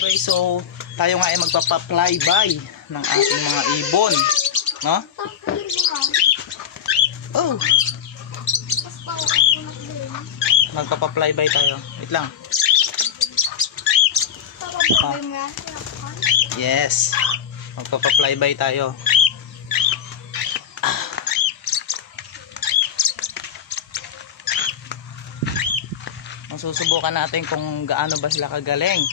Okay, so tayo nga ay magpapa-flyby ng ating mga ibon, no? Oh, magpapa-flyby tayo. Wait lang. Yes, magpapa-flyby tayo. Susubukan natin kung gaano ba sila kagaling.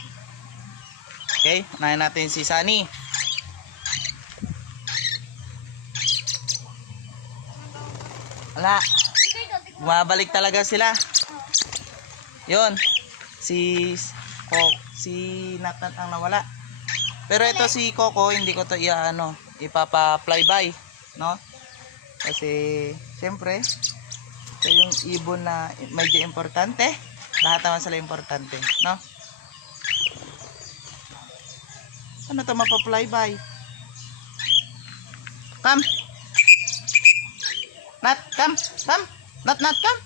Okay, unahin natin si Sunny. Wala, bumabalik talaga sila. Yun, si Natnat ang nawala. Pero ito si Coco, hindi ko to ipapa-flyby, no? Kasi siyempre ito yung ibon na medyo importante. Lahat naman sila importante, no? Ano to, mapa-flyby? Come. Nat, come. Come. Nat, come.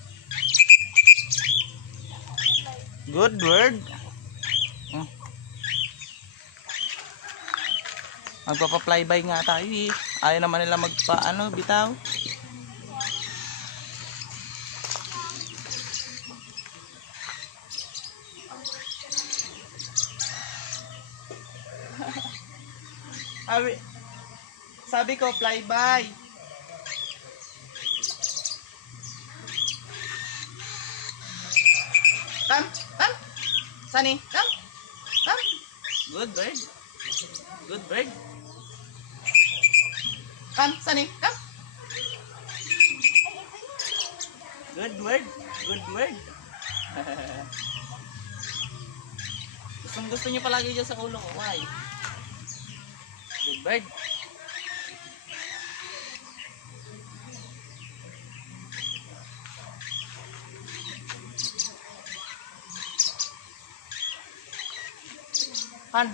Good word. Magpapa-flyby nga tayo eh. Ayaw naman nila bitaw. Sabi ko flyby. Come. Sunny, come. Good bird. Good bird. Come, Sunny, come. Good word. Good word. Gusto niyo palagi dyan sa ulo ko. Why? Good bird. Han.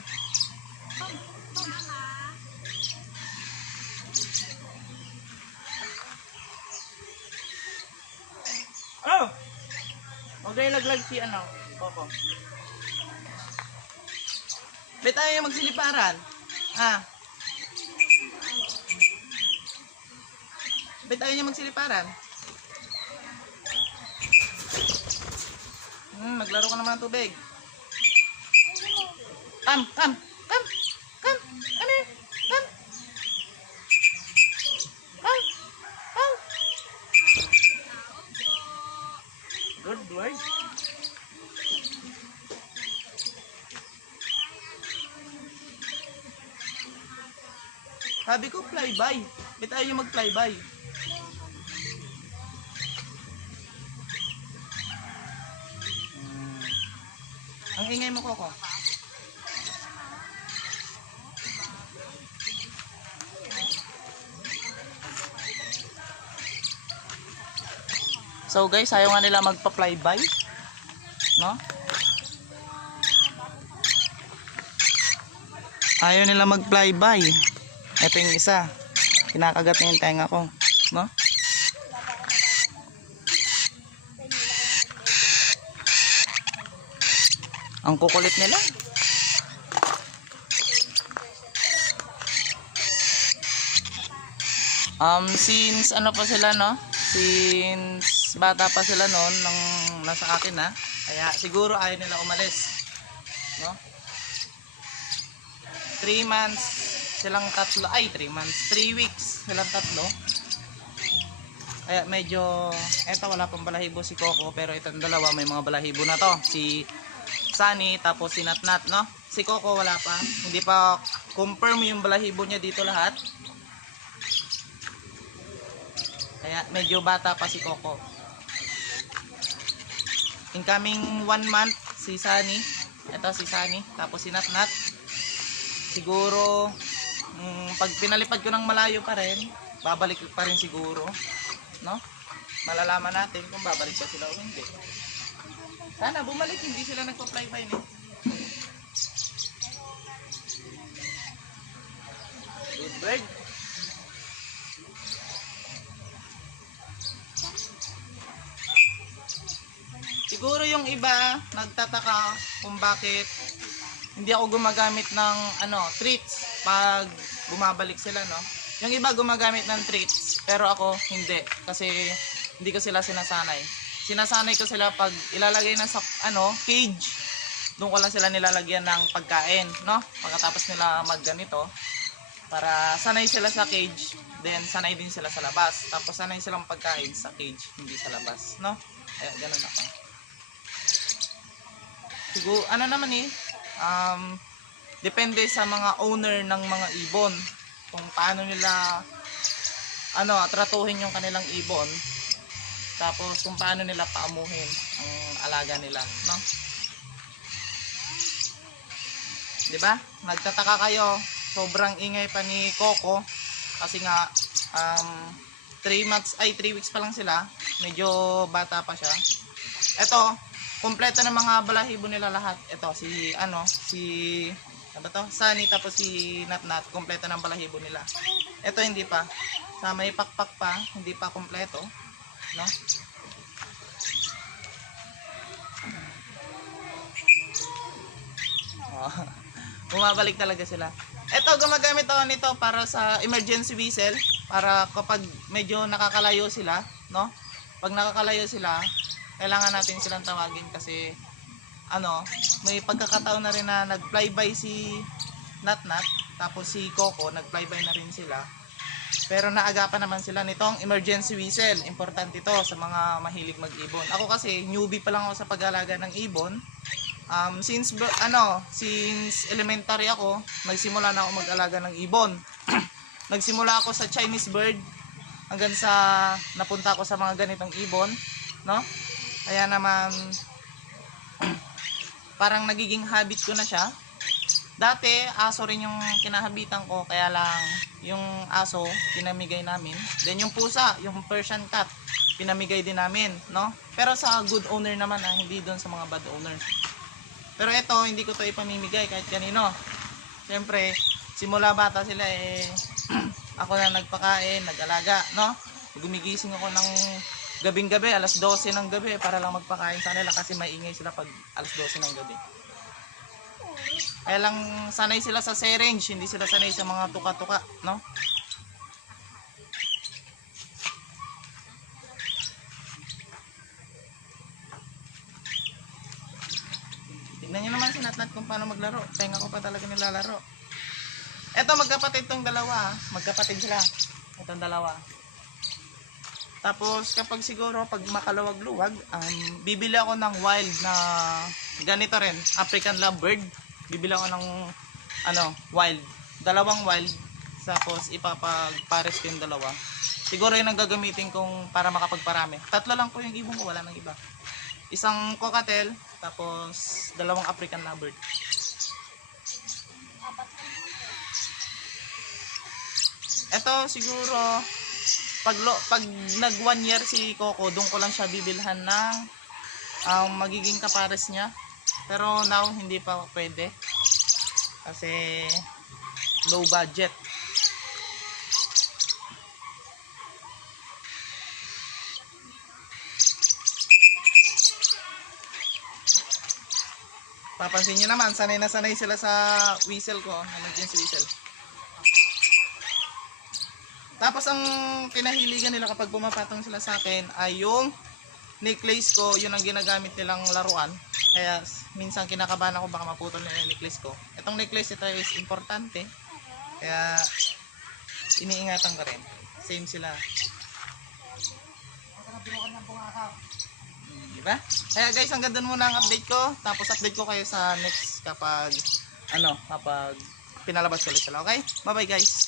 Oh. Okay, laglag si Coco. May tayo magsiliparan. Ba't ayaw niya magsiliparan? Maglaro ka naman ng tubig. Come here. Come. Good boy. Sabi ko flyby. Ba't ayaw niya mag-flyby? Ang ingay mo, Coco. So guys, ayaw nga nila magpa-flyby, no? Ayaw nila mag-flyby. Ito yung isa. Kinakagat na yung tenga ko, no? Ang kukulit nila. Since pa sila, no? Since bata pa sila noon nang nasa akin na. Kaya siguro ayaw nila umalis, no? 3 months silang tatlo. 3 months. 3 weeks silang tatlo. Kaya medyo wala pang balahibo si Coco, pero itong dalawa may mga balahibo na to. Si Sunny, tapos si Natnat, no? Si Coco wala pa. Hindi pa confirm yung balahibo niya dito lahat. Kaya medyo bata pa si Coco. Incoming 1 month si Sunny. Ito si Sunny, tapos si Natnat. Siguro pag pinalipad ko ng malayo pa rin, babalik pa rin siguro, no? Malalaman natin kung babalik pa sila o hindi. Sana bumalik, hindi sila nagpa-flyby eh. Good bird. Siguro yung iba nagtataka kung bakit hindi ako gumagamit ng treats pag bumabalik sila, no. Yung iba gumagamit ng treats, pero ako hindi kasi hindi ko sila sinasanay. Sinasanay ko sila pag ilalagay na sa cage. Doon ko lang sila nilalagyan ng pagkain, no? Pagkatapos nila magganito, para sanay sila sa cage, then sanay din sila sa labas. Tapos sanay silang pagkain sa cage, hindi sa labas, no? Kaya ganun ako. Siguro, naman depende sa mga owner ng mga ibon kung paano nila tratuhin yung kanilang ibon, tapos kung paano nila paamuhin ang alaga nila, no? 'Di ba? Nagtataka kayo, sobrang ingay pa ni Coco kasi nga 3 weeks pa lang sila, medyo bata pa siya. Ito, kompleto ng mga balahibo nila lahat. Ito si Sunny, tapos si Natnat, kompleto ng balahibo nila. Ito hindi pa. Sa may pakpak pa, hindi pa kompleto, no? Bumabalik talaga sila. Ito, gumagamit ako nito para sa emergency whistle, para kapag medyo nakakalayo sila, no? Pag nakakalayo sila, kailangan natin silang tawagin kasi may pagkakataon na rin na nag-flyby si Natnat, tapos si Coco, nag-flyby na rin sila. Pero naagapan naman sila nitong emergency whistle. Importante ito sa mga mahilig mag-ibon. Ako kasi newbie pa lang ako sa pag-alaga ng ibon. Since elementary ako, nagsimula na ako mag-alaga ng ibon. Nagsimula ako sa Chinese bird hanggang sa napunta ako sa mga ganitong ibon, no? Kaya naman parang nagiging habit ko na siya. Dati aso rin yung kinahabitan ko, kaya lang yung aso pinamigay namin. Then yung pusa, yung Persian cat, pinamigay din namin, no? Pero sa good owner naman, hindi doon sa mga bad owner. Pero ito, hindi ko to ipamimigay kahit kanino. Siyempre, simula bata sila ako na nagpakain, nag-alaga, no? Gumigising ako ng gabing-gabi, alas 12 ng gabi para lang magpakain sa nila kasi maingay sila pag alas 12 ng gabi. Kaya lang sanay sila sa syringe, hindi sila sanay sa mga tuka-tuka, no? Tignan nyo naman si Natnat kung paano maglaro. Tenga ko pa talaga nilalaro. Eto, magkapatid tong dalawa. Magkapatid sila. Itong dalawa. Tapos kapag siguro pag makaluwag-luwag, bibili ako ng wild na ganito rin, African lovebird. Bibili ako ng wild. Dalawang wild. Tapos ipapagpares ko yung dalawa. Siguro yun ang gagamitin kong para makapagparami. 3 lang po yung ibon ko, wala nang iba. Isang cockatiel, tapos 2 African lovebird. Ito siguro pag nag 1 year si Coco, doon ko lang siya bibilhan ng magiging kapares niya. Pero now hindi pa pwede kasi low budget. Papansin nyo naman, sanay na sanay sila sa whistle ko, emergency whistle. Tapos ang kinahiligan nila kapag pumapatong sila sa akin ay yung necklace ko, yun ang ginagamit nilang laruan. Kaya minsan kinakabahan ako baka maputol nila yung necklace ko. Itong necklace ito is importante, kaya iniingatan ko rin. Same sila. Diba? Kaya guys, hanggang doon muna ang update ko. Tapos update ko kayo sa next kapag kapag pinalabas ko ulit sila. Okay? Bye bye guys.